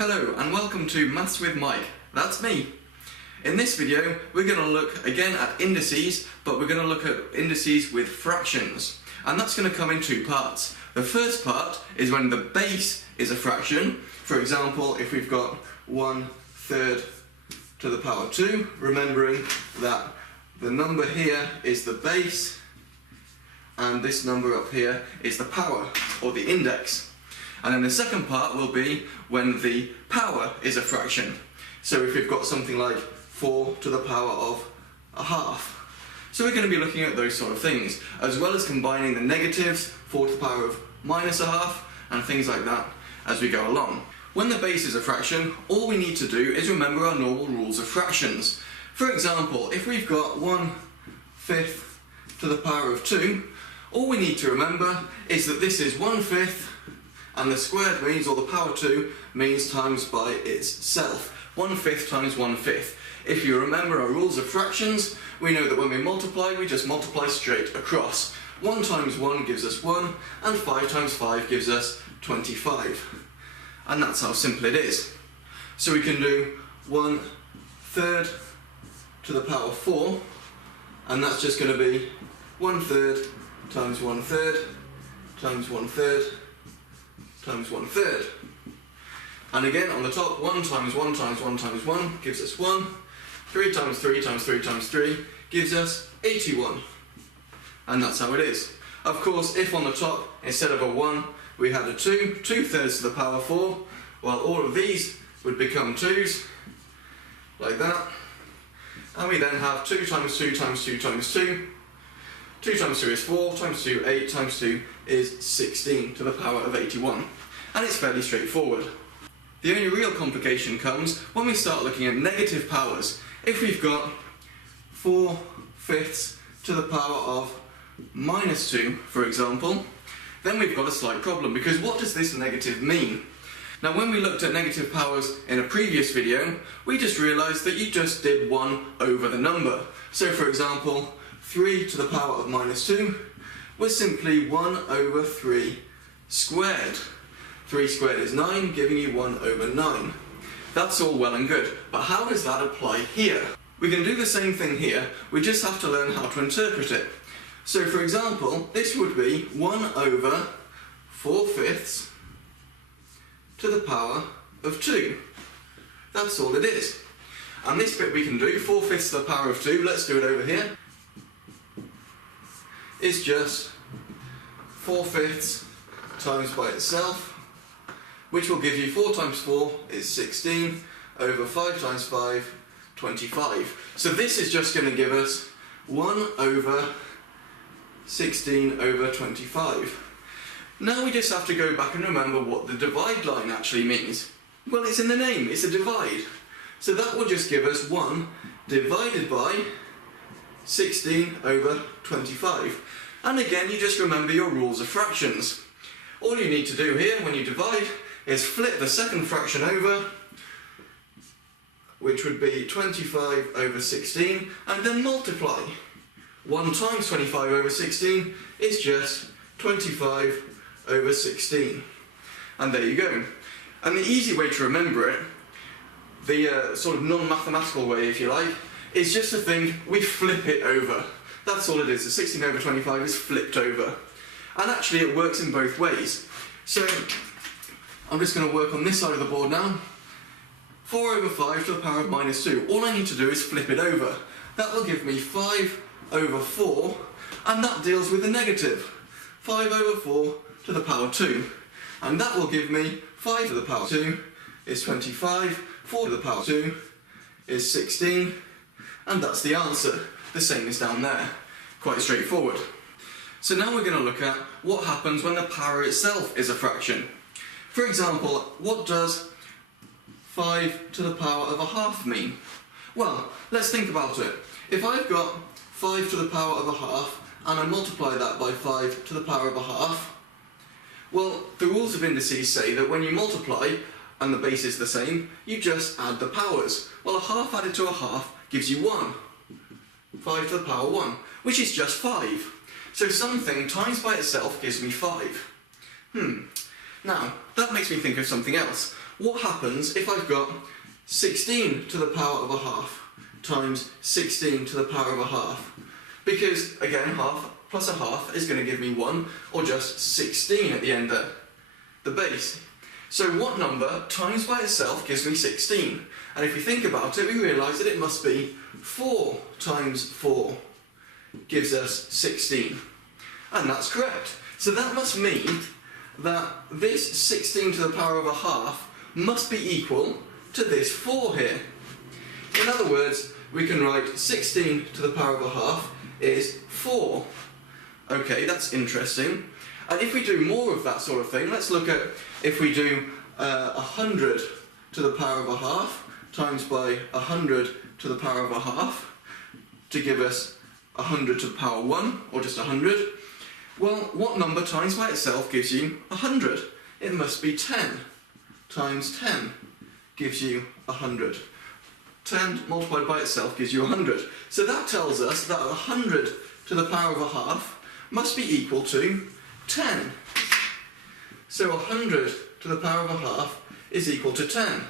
Hello and welcome to Maths with Mike. That's me. In this video we're going to look again at indices, but we're going to look at indices with fractions. And that's going to come in two parts. The first part is when the base is a fraction. For example, if we've got 1/3 to the power 2, remembering that the number here is the base and this number up here is the power, or the index. And then the second part will be when the power is a fraction. So if we've got something like 4 to the power of a half. So we're going to be looking at those sort of things, as well as combining the negatives, 4 to the power of minus a half, and things like that as we go along. When the base is a fraction, all we need to do is remember our normal rules of fractions. For example, if we've got 1/5 to the power of 2, all we need to remember is that this is 1/5, and the squared means, or the power 2, means times by itself. 1/5 times 1/5. If you remember our rules of fractions, we know that when we multiply, we just multiply straight across. 1 times 1 gives us 1, and 5 times 5 gives us 25. And that's how simple it is. So we can do 1/3 to the power 4, and that's just going to be 1/3 times 1/3 times 1/3 times 1/3. And again on the top, 1 times 1 times 1 times 1 gives us 1. 3 times 3 times 3 times 3 gives us 81. And that's how it is. Of course, if on the top, instead of a 1, we had a 2, 2/3 to the power 4, well, all of these would become 2's, like that. And we then have 2 times 2 times 2 times 2. 2 times 2 is 4, times 2, 8, times 2 is 16 to the power of 81. And it's fairly straightforward. The only real complication comes when we start looking at negative powers. If we've got 4/5 to the power of minus 2, for example, then we've got a slight problem, because what does this negative mean? Now, when we looked at negative powers in a previous video, we just realised that you just did 1 over the number. So, for example, 3 to the power of minus 2 was simply 1 over 3 squared. 3 squared is 9, giving you 1 over 9. That's all well and good, but how does that apply here? We can do the same thing here, we just have to learn how to interpret it. So for example, this would be 1 over 4/5 to the power of 2. That's all it is. And this bit we can do, 4/5 to the power of 2, let's do it over here, is just 4/5 times by itself, which will give you 4 times 4 is 16 over 5 times 5, 25. So this is just going to give us 1 over 16 over 25. Now we just have to go back and remember what the divide line actually means. Well, it's in the name, it's a divide. So that will just give us 1 divided by 16 over 25. And again, you just remember your rules of fractions. All you need to do here when you divide is flip the second fraction over, which would be 25 over 16, and then multiply. 1 times 25 over 16 is just 25 over 16. And there you go. And the easy way to remember it, the sort of non-mathematical way if you like, is just to think we flip it over. That's all it is. The 16 over 25 is flipped over. And actually it works in both ways. So I'm just going to work on this side of the board now. 4 over 5 to the power of minus 2. All I need to do is flip it over. That will give me 5 over 4, and that deals with the negative. 5 over 4 to the power 2. And that will give me 5 to the power 2 is 25, 4 to the power 2 is 16, and that's the answer. The same is down there. Quite straightforward. So now we're going to look at what happens when the power itself is a fraction. For example, what does 5 to the power of a half mean? Well, let's think about it. If I've got 5 to the power of a half, and I multiply that by 5 to the power of a half, well, the rules of indices say that when you multiply, and the base is the same, you just add the powers. Well, a half added to a half gives you 1. 5 to the power 1, which is just 5. So something times by itself gives me 5. Now, that makes me think of something else. What happens if I've got 16 to the power of a half times 16 to the power of a half? Because, again, half plus a half is going to give me 1, or just 16 at the end there, the base. So what number times by itself gives me 16? And if we think about it, we realise that it must be 4 times 4 gives us 16. And that's correct. So that must mean that this 16 to the power of a half must be equal to this 4 here. In other words, we can write 16 to the power of a half is 4. Okay, that's interesting. And if we do more of that sort of thing, let's look at if we do 100 to the power of a half times by 100 to the power of a half to give us 100 to the power 1, or just 100. Well, what number times by itself gives you 100? It must be 10 times 10 gives you 100. 10 multiplied by itself gives you 100. So that tells us that 100 to the power of a half must be equal to 10. So 100 to the power of a half is equal to 10.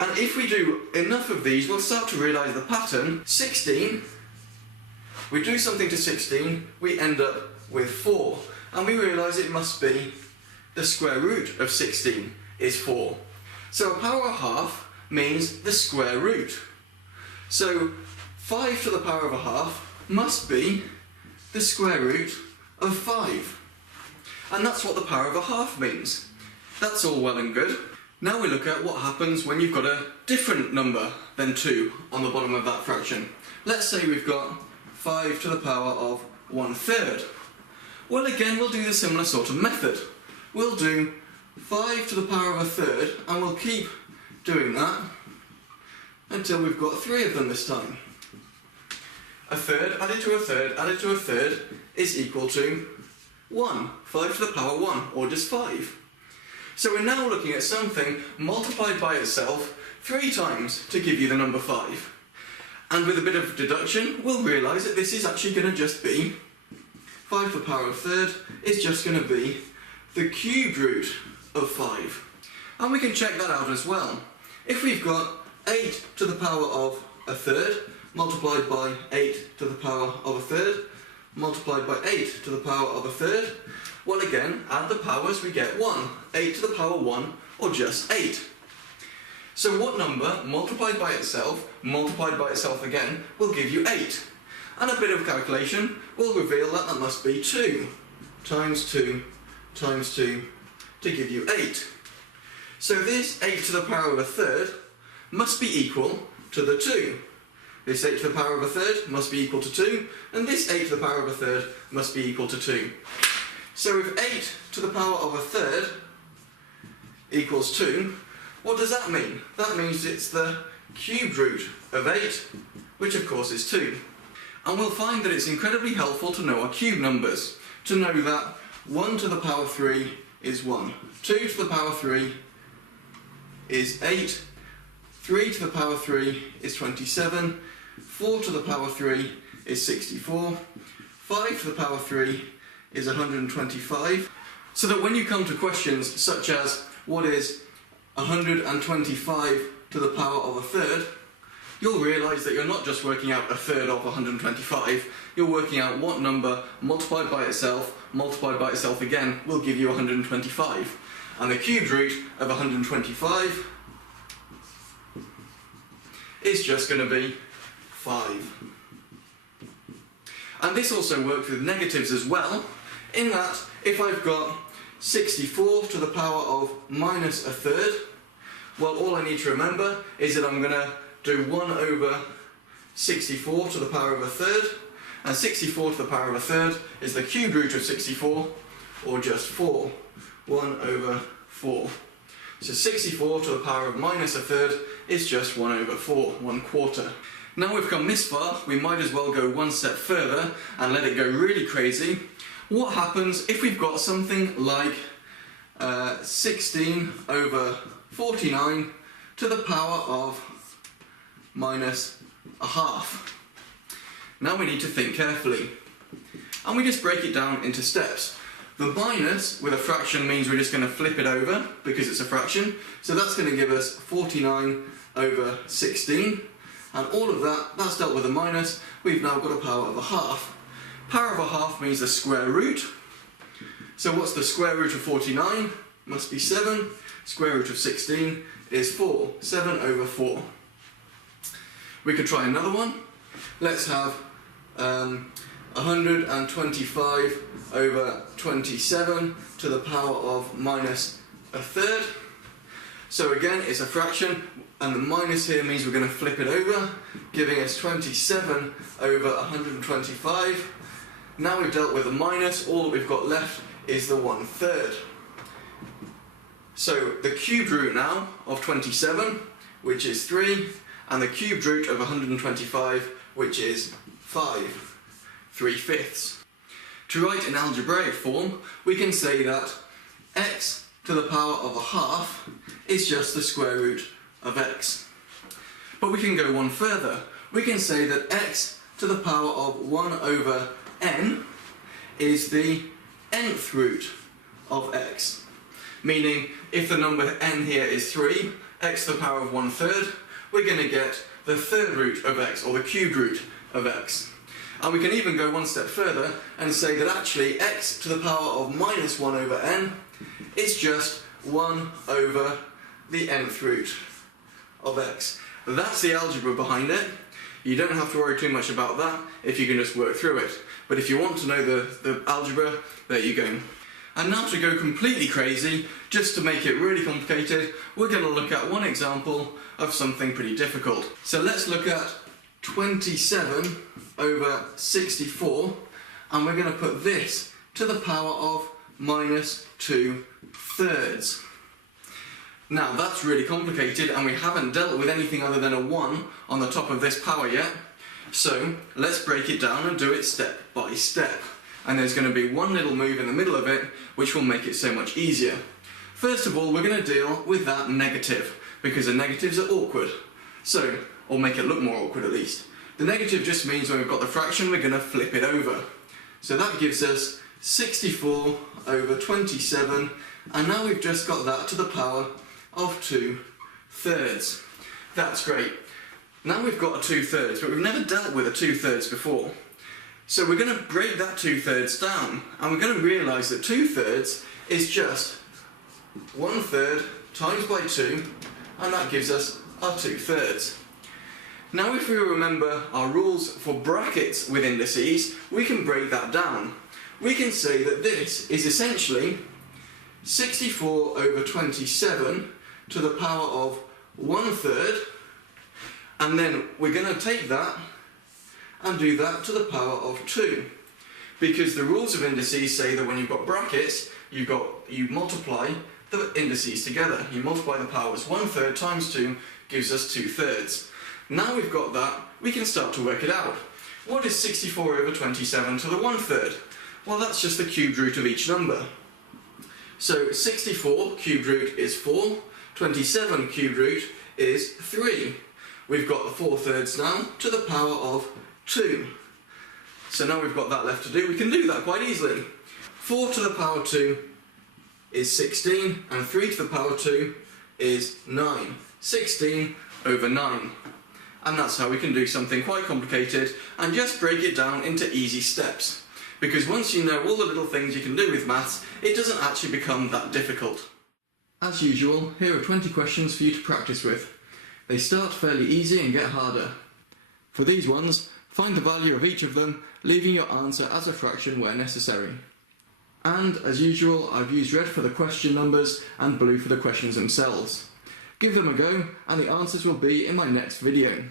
And if we do enough of these, we'll start to realise the pattern. 16, we do something to 16, we end up with 4. And we realise it must be the square root of 16 is 4. So a power of a half means the square root. So 5 to the power of a half must be the square root of 5. And that's what the power of a half means. That's all well and good. Now we look at what happens when you've got a different number than 2 on the bottom of that fraction. Let's say we've got 5 to the power of 1/3. Well, again, we'll do the similar sort of method. We'll do 5 to the power of 1/3, and we'll keep doing that until we've got 3 of them this time. 1/3 added to 1/3 added to 1/3 is equal to 1. 5 to the power 1, or just 5. So we're now looking at something multiplied by itself 3 times to give you the number 5. And with a bit of deduction, we'll realise that this is actually going to just be 5 to the power of 1/3 is just going to be the cubed root of 5. And we can check that out as well. If we've got 8 to the power of 1/3 multiplied by 8 to the power of 1/3 multiplied by 8 to the power of 1/3, well, again, add the powers, we get 1. 8 to the power 1, or just 8. So what number multiplied by itself again, will give you 8? And a bit of calculation will reveal that that must be 2 times 2 times 2 to give you 8. So this 8 to the power of 1/3 must be equal to the 2. This 8 to the power of 1/3 must be equal to 2, and this 8 to the power of 1/3 must be equal to 2. So if 8 to the power of 1/3 equals 2, what does that mean? That means it's the cubed root of 8, which of course is 2. And we'll find that it's incredibly helpful to know our cube numbers, to know that 1 to the power 3 is 1, 2 to the power 3 is 8, 3 to the power 3 is 27, 4 to the power 3 is 64, 5 to the power 3 is 125, so that when you come to questions such as what is 125 to the power of 1/3, you'll realise that you're not just working out 1/3 of 125, you're working out what number multiplied by itself again will give you 125. And the cubed root of 125 is just going to be 5. And this also works with negatives as well, in that if I've got 64 to the power of minus 1/3, well, all I need to remember is that I'm going to do 1 over 64 to the power of 1/3, and 64 to the power of 1/3 is the cubed root of 64, or just 4. 1 over 4. So 64 to the power of minus 1/3 is just 1 over 4, 1/4. Now we've come this far, we might as well go one step further and let it go really crazy. What happens if we've got something like 16 over 49 to the power of minus a half? Now we need to think carefully. And we just break it down into steps. The minus with a fraction means we're just going to flip it over because it's a fraction. So that's going to give us 49 over 16. And all of that's dealt with a minus. We've now got a power of a half. Power of a half means the square root. So what's the square root of 49? Must be 7. Square root of 16 is 4. 7 over 4. We could try another one. Let's have 125 over 27 to the power of minus a third. So again, it's a fraction, and the minus here means we're going to flip it over, giving us 27 over 125. Now we've dealt with a minus, all that we've got left is the 1/3. So the cubed root now of 27, which is 3, and the cubed root of 125, which is 5, 3/5. To write in algebraic form, we can say that x to the power of a half is just the square root of x. But we can go one further. We can say that x to the power of 1 over n is the nth root of x. Meaning, if the number n here is 3, x to the power of 1/3, we're going to get the third root of x, or the cubed root of x. And we can even go one step further and say that actually x to the power of minus 1 over n is just 1 over the nth root of x. That's the algebra behind it. You don't have to worry too much about that if you can just work through it. But if you want to know the algebra, there you go. And now to go completely crazy, just to make it really complicated, we're going to look at one example of something pretty difficult. So let's look at 27 over 64, and we're going to put this to the power of minus 2/3. Now that's really complicated, and we haven't dealt with anything other than a 1 on the top of this power yet. So let's break it down and do it step by step. And there's going to be one little move in the middle of it which will make it so much easier. First of all, we're going to deal with that negative, because the negatives are awkward. So, or make it look more awkward at least. The negative just means when we've got the fraction, we're going to flip it over. So that gives us 64 over 27, and now we've just got that to the power of 2/3. That's great. Now we've got a 2/3, but we've never dealt with a 2/3 before. So we're going to break that 2/3 down, and we're going to realise that 2/3 is just 1/3 times by 2, and that gives us our 2/3. Now if we remember our rules for brackets with indices, we can break that down. We can say that this is essentially 64 over 27 to the power of 1/3, and then we're going to take that and do that to the power of 2. Because the rules of indices say that when you've got brackets, you multiply the indices together. You multiply the powers. 1/3 times 2 gives us 2/3. Now we've got that, we can start to work it out. What is 64 over 27 to the 1/3? Well, that's just the cubed root of each number. So 64 cubed root is 4, 27 cubed root is 3. We've got the 4/3 now to the power of 2. So now we've got that left to do. We can do that quite easily. 4 to the power 2 is 16, and 3 to the power 2 is 9. 16 over 9. And that's how we can do something quite complicated and just break it down into easy steps. Because once you know all the little things you can do with maths, it doesn't actually become that difficult. As usual, here are 20 questions for you to practice with. They start fairly easy and get harder. For these ones, find the value of each of them, leaving your answer as a fraction where necessary. And, as usual, I've used red for the question numbers and blue for the questions themselves. Give them a go, and the answers will be in my next video.